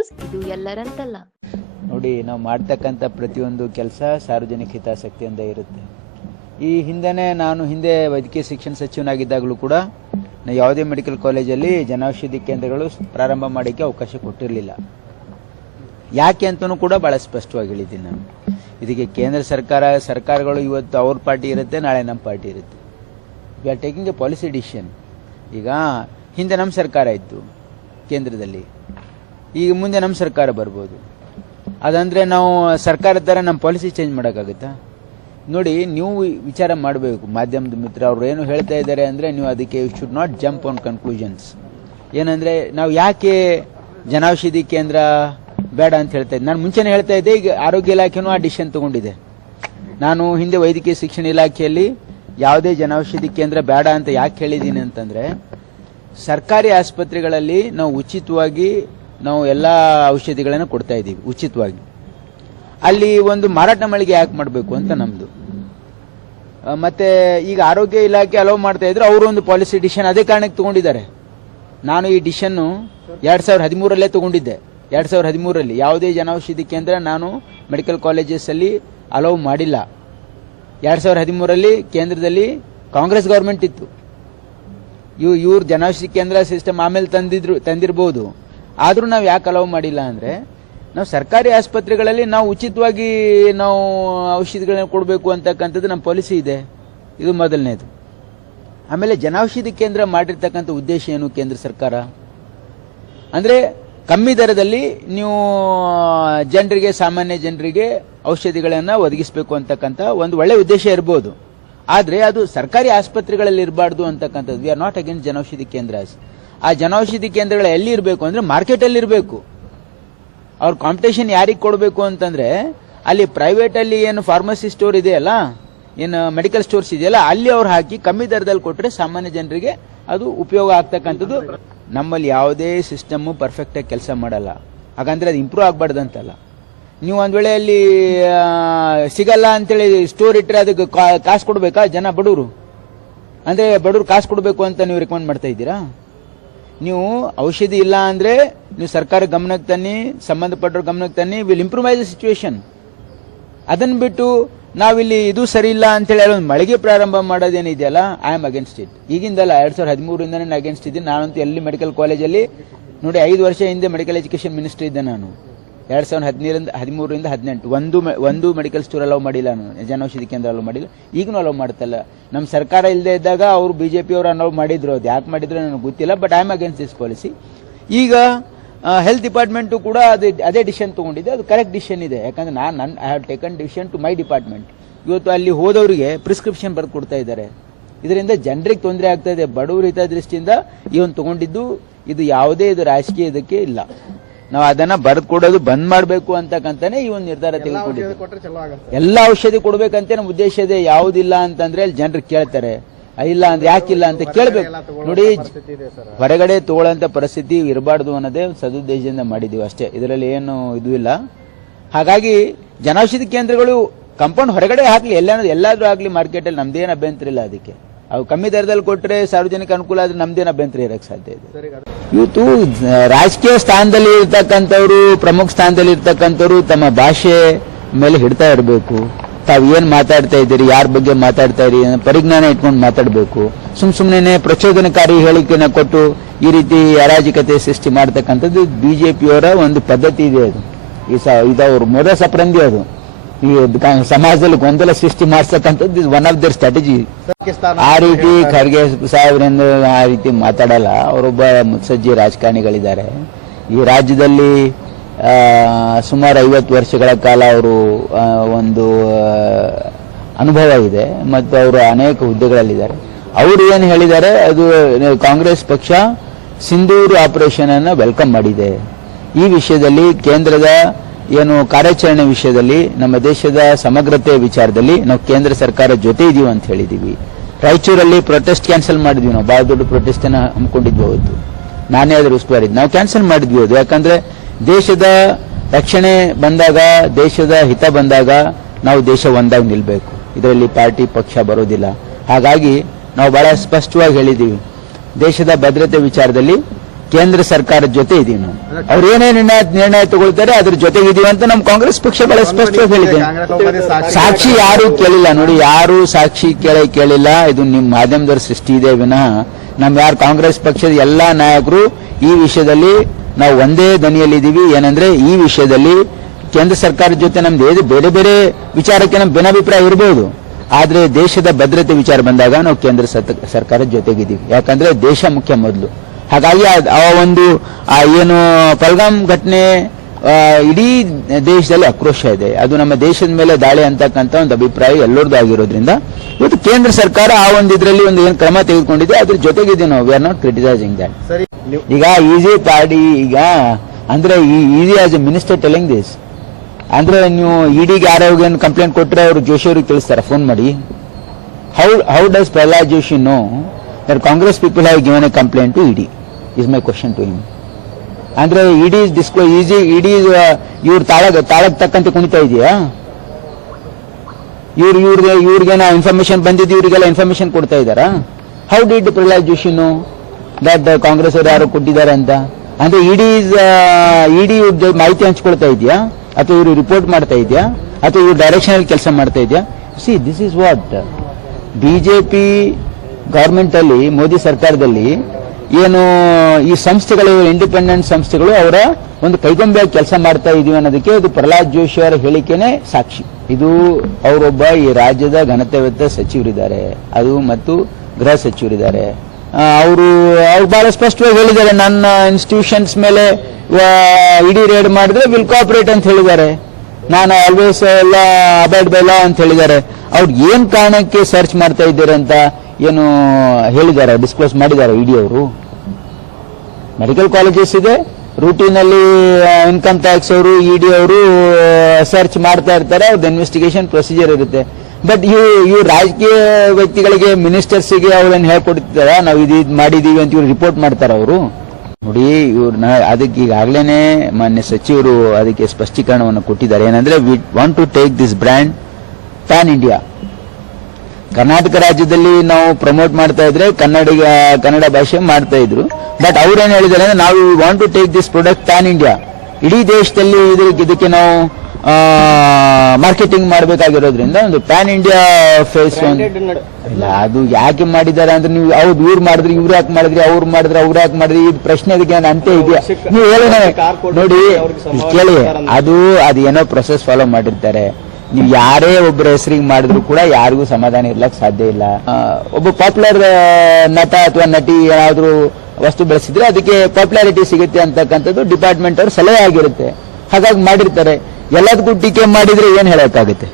News ಇದು ಎಲ್ಲರಂತಲ್ಲ. ನೋಡಿ, ನಾವು ಮಾಡ್ತಕ್ಕಂಥ ಪ್ರತಿಯೊಂದು ಕೆಲಸ ಸಾರ್ವಜನಿಕ ಹಿತಾಸಕ್ತಿಯಿಂದ ಇರುತ್ತೆ. ಈ ಹಿಂದೆ ನಾನು ಹಿಂದೆ ವೈದ್ಯಕೀಯ ಶಿಕ್ಷಣ ಸಚಿವನಾಗಿದ್ದಾಗಲೂ ಕೂಡ ಯಾವುದೇ ಮೆಡಿಕಲ್ ಕಾಲೇಜಲ್ಲಿ ಜನೌಷಧಿ ಕೇಂದ್ರಗಳು ಪ್ರಾರಂಭ ಮಾಡೋಕ್ಕೆ ಅವಕಾಶ ಕೊಟ್ಟಿರಲಿಲ್ಲ. ಯಾಕೆ ಅಂತಲೂ ಕೂಡ ಭಾಳ ಸ್ಪಷ್ಟವಾಗಿ ಹೇಳಿದ್ದೀನಿ ನಾನು. ಇದಕ್ಕೆ ಕೇಂದ್ರ ಸರ್ಕಾರ, ಸರ್ಕಾರಗಳು ಇವತ್ತು ಅವ್ರ ಪಾರ್ಟಿ ಇರುತ್ತೆ, ನಾಳೆ ನಮ್ಮ ಪಾರ್ಟಿ ಇರುತ್ತೆ. We are taking a policy decision ಈಗ ಹಿಂದೆ ನಮ್ಮ ಸರ್ಕಾರ ಇತ್ತು, ಕೇಂದ್ರದಲ್ಲಿ. ಈಗ ಮುಂದೆ ನಮ್ಮ ಸರ್ಕಾರ ಬರ್ಬೋದು. ಅದಂದ್ರೆ ನಾವು ಸರ್ಕಾರದ ಥರ ನಮ್ಮ ಪಾಲಿಸಿ ಚೇಂಜ್ ಮಾಡೋಕ್ಕಾಗುತ್ತಾ? ನೋಡಿ, ನೀವು ವಿಚಾರ ಮಾಡಬೇಕು, ಮಾಧ್ಯಮದ ಮಿತ್ರ ಅವರು ಏನು ಹೇಳ್ತಾ ಇದ್ದಾರೆ ಅಂದರೆ ನೀವು ಅದಕ್ಕೆ you should not jump on conclusions ಏನಂದರೆ ನಾವು ಯಾಕೆ ಜನೌಷಧಿ ಕೇಂದ್ರ ಬೇಡ ಅಂತ ಹೇಳ್ತಾ ಇದ್ದೆ? ನಾನು ಮುಂಚೆನೇ ಹೇಳ್ತಾ ಇದ್ದೆ, ಈಗ ಆರೋಗ್ಯ ಇಲಾಖೆನೂ ಆ ಡಿಸಿಷನ್ ತಗೊಂಡಿದೆ. ನಾನು ಹಿಂದೆ ವೈದ್ಯಕೀಯ ಶಿಕ್ಷಣ ಇಲಾಖೆಯಲ್ಲಿ ಯಾವುದೇ ಜನೌಷಧಿ ಕೇಂದ್ರ ಬೇಡ ಅಂತ ಯಾಕೆ ಹೇಳಿದ್ದೀನಿ ಅಂತಂದರೆ, ಸರ್ಕಾರಿ ಆಸ್ಪತ್ರೆಗಳಲ್ಲಿ ನಾವು ಉಚಿತವಾಗಿ ನಾವು ಎಲ್ಲ ಔಷಧಿಗಳನ್ನು ಕೊಡ್ತಾ ಇದ್ದೀವಿ, ಉಚಿತವಾಗಿ. ಅಲ್ಲಿ ಒಂದು ಮಾರಾಟ ಮಳಿಗೆ ಯಾಕೆ ಮಾಡಬೇಕು ಅಂತ ನಮ್ಮದು ಮತ್ತೆ ಈಗ ಆರೋಗ್ಯ ಇಲಾಖೆ ಅಲೋ ಮಾಡ್ತಾ ಇದ್ರು, ಅವರು ಒಂದು ಪಾಲಿಸಿ ಡಿಸಿಷನ್ ಅದೇ ಕಾರಣಕ್ಕೆ ತಗೊಂಡಿದ್ದಾರೆ. ನಾನು ಈ ಡಿಷನ್ನು ಎರಡು ಸಾವಿರದ ಹದಿಮೂರಲ್ಲೇ ತಗೊಂಡಿದ್ದೆ. ಎರಡು ಸಾವಿರದ ಹದಿಮೂರಲ್ಲಿ ಯಾವುದೇ ಜನೌಷಧಿ ಕೇಂದ್ರ ನಾನು ಮೆಡಿಕಲ್ ಕಾಲೇಜಸ್ಸಲ್ಲಿ ಅಲೋ ಮಾಡಿಲ್ಲ. ಎರಡು ಸಾವಿರದ ಹದಿಮೂರಲ್ಲಿ ಕೇಂದ್ರದಲ್ಲಿ ಕಾಂಗ್ರೆಸ್ ಗೌರ್ಮೆಂಟ್ ಇತ್ತು. ಇವ್ ಇವ್ರು ಜನೌಷಧಿ ಕೇಂದ್ರ ಸಿಸ್ಟಮ್ ಆಮೇಲೆ ತಂದಿದ್ರು, ತಂದಿರ್ಬೋದು. ಆದರೂ ನಾವು ಯಾಕೆ ಅಲೌ ಮಾಡಿಲ್ಲ ಅಂದರೆ, ನಾವು ಸರ್ಕಾರಿ ಆಸ್ಪತ್ರೆಗಳಲ್ಲಿ ನಾವು ಉಚಿತವಾಗಿ ನಾವು ಔಷಧಿಗಳನ್ನ ಕೊಡಬೇಕು ಅಂತಕ್ಕಂಥದ್ದು ನಮ್ಮ ಪಾಲಿಸಿ ಇದೆ. ಇದು ಮೊದಲನೇದು. ಆಮೇಲೆ ಜನೌಷಧಿ ಕೇಂದ್ರ ಮಾಡಿರ್ತಕ್ಕಂಥ ಉದ್ದೇಶ ಏನು ಕೇಂದ್ರ ಸರ್ಕಾರ? ಅಂದರೆ ಕಮ್ಮಿ ದರದಲ್ಲಿ ನೀವು ಜನರಿಗೆ, ಸಾಮಾನ್ಯ ಜನರಿಗೆ ಔಷಧಿಗಳನ್ನು ಒದಗಿಸಬೇಕು ಅಂತಕ್ಕಂಥ ಒಂದು ಒಳ್ಳೆ ಉದ್ದೇಶ ಇರ್ಬೋದು. ಆದರೆ ಅದು ಸರ್ಕಾರಿ ಆಸ್ಪತ್ರೆಗಳಲ್ಲಿ ಇರಬಾರ್ದು ಅಂತಕ್ಕಂಥದ್ದು. We are not against Janaushadhi Kendras. ಆ ಜನೌಷಧಿ ಕೇಂದ್ರಗಳು ಎಲ್ಲಿ ಇರಬೇಕು ಅಂದರೆ ಮಾರ್ಕೆಟಲ್ಲಿ ಇರಬೇಕು. ಅವ್ರ ಕಾಂಪಿಟೇಷನ್ ಯಾರಿಗೆ ಕೊಡಬೇಕು ಅಂತಂದರೆ ಅಲ್ಲಿ ಪ್ರೈವೇಟಲ್ಲಿ ಏನು ಫಾರ್ಮಸಿ ಸ್ಟೋರ್ ಇದೆಯಲ್ಲ, ಏನು ಮೆಡಿಕಲ್ ಸ್ಟೋರ್ಸ್ ಇದೆಯಲ್ಲ, ಅಲ್ಲಿ ಅವ್ರು ಹಾಕಿ ಕಮ್ಮಿ ದರದಲ್ಲಿ ಕೊಟ್ಟರೆ ಸಾಮಾನ್ಯ ಜನರಿಗೆ ಅದು ಉಪಯೋಗ ಆಗ್ತಕ್ಕಂಥದ್ದು. ನಮ್ಮಲ್ಲಿ ಯಾವುದೇ ಸಿಸ್ಟಮ್ಮು ಪರ್ಫೆಕ್ಟಾಗಿ ಕೆಲಸ ಮಾಡಲ್ಲ. ಹಾಗಂದ್ರೆ ಅದು ಇಂಪ್ರೂವ್ ಆಗಬಾರ್ದು ಅಂತಲ್ಲ. ನೀವು ಒಂದ್ ವೇಳೆ ಅಲ್ಲಿ ಸಿಗಲ್ಲ ಅಂತೇಳಿ ಸ್ಟೋರ್ ಇಟ್ಟರೆ ಅದಕ್ಕೆ ಕಾಸು ಕೊಡಬೇಕಾ? ಜನ ಬಡವರು. ಅಂದ್ರೆ ಬಡವರು ಕಾಸು ಕೊಡಬೇಕು ಅಂತ ನೀವು ರೆಕಮೆಂಡ್ ಮಾಡ್ತಾ ಇದ್ದೀರಾ? ನೀವು ಔಷಧಿ ಇಲ್ಲ ಅಂದ್ರೆ ನೀವು ಸರ್ಕಾರ ಗಮನಕ್ಕೆ ತನ್ನಿ, ಸಂಬಂಧಪಟ್ಟವ್ರ ಗಮನಕ್ಕೆ ತನ್ನಿ ವಿಲ್ ಇಂಪ್ರೂವೈಸ್ ದ ಸಿಚುವೇಶನ್ ಅದನ್ನ ಬಿಟ್ಟು ನಾವಿಲ್ಲಿ ಇದು ಸರಿ ಇಲ್ಲ ಅಂತೇಳಿ ಒಂದು ಮಳಿಗೆ ಪ್ರಾರಂಭ ಮಾಡೋದೇನಿದೆಯಲ್ಲ ಐ ಆಮ್ ಅಗೇನ್ಸ್ಟ್ ಇಟ್ ಈಗಿಂದಲ್ಲ ಎರಡು ಸಾವಿರದ ನಾನು ಅಗೇನ್ಸ್ಟ್ ಇದ್ದೀನಿ. ನಾನಂತೂ ಎಲ್ಲಿ ಮೆಡಿಕಲ್ ಕಾಲೇಜಲ್ಲಿ ನೋಡಿ ಐದು ವರ್ಷ ಹಿಂದೆ ಮೆಡಿಕಲ್ ಎಜುಕೇಶನ್ ಮಿನಿಸ್ಟರ್ ಇದ್ದೆ ನಾನು. ಎರಡ್ ಸಾವಿರದ ಹದಿನೈದರಿಂದ ಹದಿಮೂರರಿಂದ ಹದಿನೆಂಟು. ಒಂದು ಒಂದು ಮೆಡಿಕಲ್ ಸ್ಟೋರ್ ಅಲೌ ಮಾಡಿಲ್ಲ ನಾನು. ಜನೌಷಧಿ ಕೇಂದ್ರ ಅಲೌ ಮಾಡಿಲ್ಲ. ಈಗಲೂ ಅಲೌ ಮಾಡ್ತಲ್ಲ. ನಮ್ಮ ಸರ್ಕಾರ ಇಲ್ಲದೆ ಇದ್ದಾಗ ಅವರು ಬಿ ಜೆ ಅವರು ಅಲೌ ಮಾಡಿದ್ರು. ಅದು ಯಾಕೆ ಮಾಡಿದ್ರು ನನಗೆ ಗೊತ್ತಿಲ್ಲ but I am against this policy ಈಗ ಹೆಲ್ತ್ ಡಿಪಾರ್ಟ್ಮೆಂಟು ಕೂಡ ಅದೇ ಅದೇ ಡಿಸಿಷನ್ ತಗೊಂಡಿದೆ. ಅದು ಕರೆಕ್ಟ್ ಡಿಸಿಷನ್ ಇದೆ. ಯಾಕಂದ್ರೆ ನಾನು ನನ್ನ I have taken decision to my department ಇವತ್ತು ಅಲ್ಲಿ ಹೋದವರಿಗೆ ಪ್ರಿಸ್ಕ್ರಿಪ್ಷನ್ ಬರೆದು ಕೊಡ್ತಾ ಇದ್ದಾರೆ. ಇದರಿಂದ ಜನರಿಗೆ ತೊಂದರೆ ಆಗ್ತಾ ಇದೆ. ಬಡವರ ಹಿತದೃಷ್ಟಿಯಿಂದ ದೃಷ್ಟಿಯಿಂದ ಒಂದು ತಗೊಂಡಿದ್ದು, ಇದು ಯಾವುದೇ ಇದು ರಾಜಕೀಯ ಇದಕ್ಕೆ ಇಲ್ಲ. ನಾವು ಅದನ್ನ ಬರೆದು ಕೊಡೋದು ಬಂದ್ ಮಾಡಬೇಕು ಅಂತಕ್ಕಂತಾನೆ ಈ ಒಂದು ನಿರ್ಧಾರ ತೆಗೆದುಕೊಂಡಿದ್ದು. ಕೊಟ್ರೆ ಎಲ್ಲ ಔಷಧಿ ಕೊಡ್ಬೇಕಂತ ನಮ್ಮ ಉದ್ದೇಶ ಇದೆ. ಯಾವುದಿಲ್ಲ ಅಂತಂದ್ರೆ ಅಲ್ಲಿ ಜನರು ಕೇಳ್ತಾರೆ. ಇಲ್ಲ ಅಂದ್ರೆ ಯಾಕಿಲ್ಲ ಅಂತ ಕೇಳ್ಬೇಕು. ನೋಡಿ ಹೊರಗಡೆ ತಗೊಳ್ಳೋಂಥ ಪರಿಸ್ಥಿತಿ ಇರಬಾರ್ದು ಅನ್ನೋದೇ ಸದುದ್ದೇಶದಿಂದ ಮಾಡಿದೀವಿ ಅಷ್ಟೇ. ಇದರಲ್ಲಿ ಏನು ಇದು ಇಲ್ಲ. ಹಾಗಾಗಿ ಜನೌಷಧಿ ಕೇಂದ್ರಗಳು ಕಂಪೌಂಡ್ ಹೊರಗಡೆ ಆಗ್ಲಿ ಎಲ್ಲ ಎಲ್ಲಾದ್ರೂ ಆಗ್ಲಿ ಮಾರ್ಕೆಟಲ್ಲಿ ನಮ್ದೇನು ಅಭ್ಯಂತರ ಇಲ್ಲ ಅದಕ್ಕೆ. ಅವು ಕಮ್ಮಿ ದರದಲ್ಲಿ ಕೊಟ್ಟರೆ ಸಾರ್ವಜನಿಕ ಅನುಕೂಲ ಆದ್ರೆ ನಮ್ದೇನ ಅಭ್ಯಂತರ ಇರಕ್ಕೆ ಸಾಧ್ಯ ಇದೆ. ಇವತ್ತು ರಾಜಕೀಯ ಸ್ಥಾನದಲ್ಲಿ ಇರ್ತಕ್ಕಂಥವ್ರು ಪ್ರಮುಖ ಸ್ಥಾನದಲ್ಲಿ ಇರ್ತಕ್ಕಂಥವ್ರು ತಮ್ಮ ಭಾಷೆ ಮೇಲೆ ಹಿಡ್ತಾ ಇರಬೇಕು. ತಾವು ಏನ್ ಮಾತಾಡ್ತಾ ಇದ್ದೀರಿ ಯಾರ ಬಗ್ಗೆ ಮಾತಾಡ್ತಾ ಇರಿ ಪರಿಜ್ಞಾನ ಇಟ್ಕೊಂಡು ಮಾತಾಡಬೇಕು. ಸುಮ್ ಸುಮ್ಮನೆ ಪ್ರಚೋದನಕಾರಿ ಹೇಳಿಕೆನ ಕೊಟ್ಟು ಈ ರೀತಿ ಅರಾಜಕತೆ ಸೃಷ್ಟಿ ಮಾಡ್ತಕ್ಕಂಥದ್ದು ಬಿಜೆಪಿಯವರ ಒಂದು ಪದ್ಧತಿ ಇದೆ ಅದು. ಈ ಸ ಇದು ಅವ್ರ ಮೊದಲ ಸಪ್ರಂದಿ ಅದು. ಈ ಸಮಾಜದಲ್ಲಿ ಗೊಂದಲ ಸೃಷ್ಟಿ ಮಾಡಿಸ್ತಕ್ಕಂಥದ್ದು ಒನ್ ಆಫ್ ದರ್ ಸ್ಟ್ರಾಟಜಿ ಆ ರೀತಿ ಖರ್ಗೆ ಸಾಹೇಬ್ರಿಂದ ಆ ರೀತಿ ಮಾತಾಡಲ್ಲ ಅವರೊಬ್ಬ ಮುತ್ಸಜ್ಜಿ ರಾಜಕಾರಣಿಗಳಿದ್ದಾರೆ. ಈ ರಾಜ್ಯದಲ್ಲಿ ಸುಮಾರು ಐವತ್ತು ವರ್ಷಗಳ ಕಾಲ ಅವರು ಒಂದು ಅನುಭವ ಇದೆ ಮತ್ತು ಅವರು ಅನೇಕ ಹುದ್ದೆಗಳಲ್ಲಿದ್ದಾರೆ. ಅವರು ಏನು ಹೇಳಿದ್ದಾರೆ ಅದು ಕಾಂಗ್ರೆಸ್ ಪಕ್ಷ ಸಿಂಧೂರು ಆಪರೇಷನ್ ಅನ್ನು ವೆಲ್ಕಮ್ ಮಾಡಿದೆ. ಈ ವಿಷಯದಲ್ಲಿ ಕೇಂದ್ರದ ಏನು ಕಾರ್ಯಾಚರಣೆ ವಿಷಯದಲ್ಲಿ ನಮ್ಮ ದೇಶದ ಸಮಗ್ರತೆ ವಿಚಾರದಲ್ಲಿ ನಾವು ಕೇಂದ್ರ ಸರ್ಕಾರ ಜೊತೆ ಇದೀವಿ ಅಂತ ಹೇಳಿದೀವಿ. ರಾಯಚೂರಲ್ಲಿ ಪ್ರೊಟೆಸ್ಟ್ ಕ್ಯಾನ್ಸಲ್ ಮಾಡಿದ್ವಿ ನಾವು. ಬಹಳ ದೊಡ್ಡ ಪ್ರೊಟೆಸ್ಟ್ ಅನ್ನ ಹಮ್ಮಿಕೊಂಡಿದ್ವಿ ಅವತ್ತು. ನಾನೇ ಅದ್ರ ಉಸ್ತುವಾರಿ. ನಾವು ಕ್ಯಾನ್ಸಲ್ ಮಾಡಿದ್ವಿ ಅದು. ಯಾಕಂದ್ರೆ ದೇಶದ ರಕ್ಷಣೆ ಬಂದಾಗ, ದೇಶದ ಹಿತ ಬಂದಾಗ ನಾವು ದೇಶ ಒಂದಾಗಿ ನಿಲ್ಬೇಕು. ಇದರಲ್ಲಿ ಪಾರ್ಟಿ ಪಕ್ಷ ಬರೋದಿಲ್ಲ. ಹಾಗಾಗಿ ನಾವು ಬಹಳ ಸ್ಪಷ್ಟವಾಗಿ ಹೇಳಿದ್ದೀವಿ ದೇಶದ ಭದ್ರತೆ ವಿಚಾರದಲ್ಲಿ ಕೇಂದ್ರ ಸರ್ಕಾರದ ಜೊತೆ ಇದೀವಿ ನಾವು ಅವ್ರು ಏನೇ ನಿರ್ಣಯ ನಿರ್ಣಯ ತಗೊಳ್ತಾರೆ ಅದ್ರ ಜೊತೆಗೆ ಇದೀವಿ ಅಂತ ನಮ್ಮ ಕಾಂಗ್ರೆಸ್ ಪಕ್ಷ ಬಹಳ ಸ್ಪಷ್ಟವಾಗಿ ಹೇಳಿದೆ. ಸಾಕ್ಷಿ ಯಾರು ಕೇಳಿಲ್ಲ ನೋಡಿ ಯಾರು ಸಾಕ್ಷಿ ಕೇಳಿ ಕೇಳಿಲ್ಲ. ಇದು ನಿಮ್ಮ ಮಾಧ್ಯಮದವ್ರ ಸೃಷ್ಟಿ ಇದೆ ವಿನಃ. ನಮ್ ಯಾರು ಕಾಂಗ್ರೆಸ್ ಪಕ್ಷದ ಎಲ್ಲಾ ನಾಯಕರು ಈ ವಿಷಯದಲ್ಲಿ ನಾವು ಒಂದೇ ದನಿಯಲ್ಲಿದ್ದೀವಿ ಏನಂದ್ರೆ ಈ ವಿಷಯದಲ್ಲಿ ಕೇಂದ್ರ ಸರ್ಕಾರದ ಜೊತೆ ನಮ್ದು ಏದು ಬೇರೆ ಬೇರೆ ವಿಚಾರಕ್ಕೆ ನಮ್ ಭಿನ್ನಾಭಿಪ್ರಾಯ ಇರಬಹುದು ಆದ್ರೆ ದೇಶದ ಭದ್ರತೆ ವಿಚಾರ ಬಂದಾಗ ನಾವು ಕೇಂದ್ರ ಸರ್ಕಾರದ ಜೊತೆಗಿದ್ದೀವಿ. ಯಾಕಂದ್ರೆ ದೇಶ ಮುಖ್ಯ ಮೊದಲು. ಹಾಗಾಗಿ ಆ- ಒಂದು ಆ ಏನು ಪಲ್ಗಾಮ್ ಘಟನೆ ಇಡೀ ದೇಶದಲ್ಲಿ ಆಕ್ರೋಶ ಇದೆ. ಅದು ನಮ್ಮ ದೇಶದ ಮೇಲೆ ದಾಳಿ ಅಂತಕ್ಕಂಥ ಒಂದು ಅಭಿಪ್ರಾಯ ಎಲ್ಲರದ್ದು ಆಗಿರೋದ್ರಿಂದ. ಇವತ್ತು ಕೇಂದ್ರ ಸರ್ಕಾರ ಆ ಒಂದು ಇದರಲ್ಲಿ ಒಂದು ಏನು ಕ್ರಮ ತೆಗೆದುಕೊಂಡಿದೆ ಅದ್ರ ಜೊತೆಗಿದೆ ನಾವು we are not criticising that ಸರಿ ಈಗ ಈಸಿ ಪಾಡಿ ಈಗ ಅಂದ್ರೆ is he as a minister telling this ಅಂದ್ರೆ ನೀವು ಇಡಿಗೆ ಯಾರ್ಯಾವ ಏನು ಕಂಪ್ಲೇಂಟ್ ಕೊಟ್ಟರೆ ಅವರು ಜೋಶಿ ಅವ್ರಿಗೆ ತಿಳಿಸ್ತಾರೆ? ಫೋನ್ ಮಾಡಿ. How how does Prahlad Joshi know that Congress people have given a complaint to ED is my question to him ಅಂದ್ರೆ ಇಡೀ ಡಿಸ್ಕ್ಲೋ ಈಸಿ ಇಡಿ ಇವ್ರ ತಾಳಗ, ತಾಳಗ್ ತಕ್ಕಂತೆ ಕುಣಿತಾ ಇದೆಯಾ ಇವ್ರು, ಇವ್ರಿಗೆ ಇವ್ರಿಗೇನ ಇನ್ಫಾರ್ಮೇಶನ್ ಬಂದಿದ್ದು ಇವರಿಗೆಲ್ಲ ಇನ್ಫಾರ್ಮೇಶನ್ ಕೊಡ್ತಾ ಇದ್ದಾರಾ? How did Prahlad Joshi know that Congress ಅವರು ಯಾರು ಕೊಟ್ಟಿದ್ದಾರೆ ಅಂತ? ಅಂದ್ರೆ ಇಡಿ ಇಡಿ ಮಾಹಿತಿ ಹಂಚ್ಕೊಳ್ತಾ ಇದೆಯಾ ಅಥವಾ ಇವರು ರಿಪೋರ್ಟ್ ಮಾಡ್ತಾ ಇದೆಯಾ ಅಥವಾ ಇವ್ರು ಡೈರೆಕ್ಷನ್ ಅಲ್ಲಿ ಕೆಲಸ ಮಾಡ್ತಾ ಇದೆಯಾ see this is what BJP government ಅಲ್ಲಿ, ಮೋದಿ ಸರ್ಕಾರದಲ್ಲಿ ಏನು ಈ ಸಂಸ್ಥೆಗಳು ಇಂಡಿಪೆಂಡೆಂಟ್ ಸಂಸ್ಥೆಗಳು ಅವರ ಒಂದು ಕೈಗೊಂಬೆಯಾಗಿ ಕೆಲಸ ಮಾಡ್ತಾ ಇದೀವಿ ಅನ್ನೋದಕ್ಕೆ ಇದು ಪ್ರಹ್ಲಾದ್ ಜೋಶಿ ಅವರ ಹೇಳಿಕೆನೆ ಸಾಕ್ಷಿ. ಇದು ಅವರೊಬ್ಬ ಈ ರಾಜ್ಯದ ಘನತೆವೆತ್ತ ಸಚಿವರಿದ್ದಾರೆ. ಅದು ಮತ್ತು ಗೃಹ ಸಚಿವರಿದ್ದಾರೆ. ಅವರು, ಅವ್ರು ಬಹಳ ಸ್ಪಷ್ಟವಾಗಿ ಹೇಳಿದ್ದಾರೆ, ನನ್ನ ಇನ್ಸ್ಟಿಟ್ಯೂಷನ್ಸ್ ಮೇಲೆ ಇಡೀ ರೇಡ್ ಮಾಡಿದ್ರೆ ವಿಲ್ ಕೋಆಪರೇಟ್ ಅಂತ ಹೇಳಿದ್ದಾರೆ. ನಾನು ಆಲ್ವೇಸ್ ಎಲ್ಲ ಅಬೈಡ್ ಬೈಲ ಅಂತ ಹೇಳಿದ್ದಾರೆ. ಅವ್ರು ಏನ್ ಕಾರಣಕ್ಕೆ ಸರ್ಚ್ ಮಾಡ್ತಾ ಇದ್ದೀರಂತ ಏನು ಹೇಳಿದ್ದಾರೆ ಡಿಸ್ಕ್ಲೋಸ್ ಮಾಡಿದ್ದಾರೆ ಇಡಿ ಅವರು. ಮೆಡಿಕಲ್ ಕಾಲೇಜಸ್ ಇದೆ ರೂಟೀನ್ ಅಲ್ಲಿ ಇನ್ಕಮ್ ಟ್ಯಾಕ್ಸ್ ಅವರು ಇಡಿ ಅವರು ಸರ್ಚ್ ಮಾಡ್ತಾ ಇರ್ತಾರೆ ಅವ್ರದ್ದು ಇನ್ವೆಸ್ಟಿಗೇಷನ್ ಪ್ರೊಸೀಜರ್ ಇರುತ್ತೆ. ಬಟ್ ಇವು ಇವು ರಾಜಕೀಯ ವ್ಯಕ್ತಿಗಳಿಗೆ ಮಿನಿಸ್ಟರ್ಸ್ಗೆ ಅವ್ರನ್ನ ಹೇಳ್ಕೊಡ್ತಾರ ನಾವು ಇದು ಇದು ಮಾಡಿದೀವಿ ಅಂತ ಇವ್ರು ರಿಪೋರ್ಟ್ ಮಾಡ್ತಾರೆ ಅವರು. ನೋಡಿ ಇವ್ರನ್ನ ಅದಕ್ಕೆ ಈಗಾಗಲೇ ಮಾನ್ಯ ಸಚಿವರು ಅದಕ್ಕೆ ಸ್ಪಷ್ಟೀಕರಣವನ್ನು ಕೊಟ್ಟಿದ್ದಾರೆ. ಏನಂದ್ರೆ we want to take this brand pan India Karnataka ರಾಜ್ಯದಲ್ಲಿ ನಾವು ಪ್ರಮೋಟ್ ಮಾಡ್ತಾ ಇದ್ರೆ ಕನ್ನಡಿಗ ಕನ್ನಡ ಭಾಷೆ ಮಾಡ್ತಾ ಇದ್ರು. ಬಟ್ ಅವ್ರೇನ್ ಹೇಳಿದ್ದಾರೆ ಅಂದ್ರೆ ನಾವು want to take this product pan India ಇಡೀ ದೇಶದಲ್ಲಿ ಇದಕ್ಕೆ ಇದಕ್ಕೆ ನಾವು ಮಾರ್ಕೆಟಿಂಗ್ ಮಾಡಬೇಕಾಗಿರೋದ್ರಿಂದ ಒಂದು ಪ್ಯಾನ್ ಇಂಡಿಯಾ ಫೇಸ್ ಇಲ್ಲ ಅದು ಯಾಕೆ ಮಾಡಿದ್ದಾರೆ ಅಂದ್ರೆ ನೀವು ಅವ್ರು ಇವ್ರು ಮಾಡಿದ್ರಿ ಇವ್ರು ಯಾಕೆ ಮಾಡಿದ್ರಿ ಅವ್ರು ಮಾಡಿದ್ರೆ ಅವ್ರು ಯಾಕೆ ಮಾಡಿದ್ರಿ ಇದು ಪ್ರಶ್ನೆ ಅದಕ್ಕೆ ಏನ್ ಅಂತೆ ಇದೆಯಾ? ನೀವು ಹೇಳಿ ನೋಡಿ ಕೇಳಿ. ಅದು ಅದು ಏನೋ ಪ್ರೊಸೆಸ್ ಫಾಲೋ ಮಾಡಿರ್ತಾರೆ. ನೀವು ಯಾರೇ ಒಬ್ಬರ ಹೆಸರಿಗೆ ಮಾಡಿದ್ರು ಕೂಡ ಯಾರಿಗೂ ಸಮಾಧಾನ ಇರ್ಲಕ್ ಸಾಧ್ಯ ಇಲ್ಲ. ಒಬ್ಬ ಪಾಪ್ಯುಲರ್ ನಟ ಅಥವಾ ನಟಿ ಏನಾದರೂ ವಸ್ತು ಬೆಳೆಸಿದ್ರೆ ಅದಕ್ಕೆ ಪಾಪ್ಯುಲಾರಿಟಿ ಸಿಗುತ್ತೆ ಅಂತಕ್ಕಂಥದ್ದು ಡಿಪಾರ್ಟ್ಮೆಂಟ್ ಅವ್ರ ಸಲಹೆ ಆಗಿರುತ್ತೆ. ಹಾಗಾಗಿ ಮಾಡಿರ್ತಾರೆ. ಎಲ್ಲದಕ್ಕೂ ಟೀಕೆ ಮಾಡಿದ್ರೆ ಏನು ಹೇಳಕ್ಕಾಗುತ್ತೆ?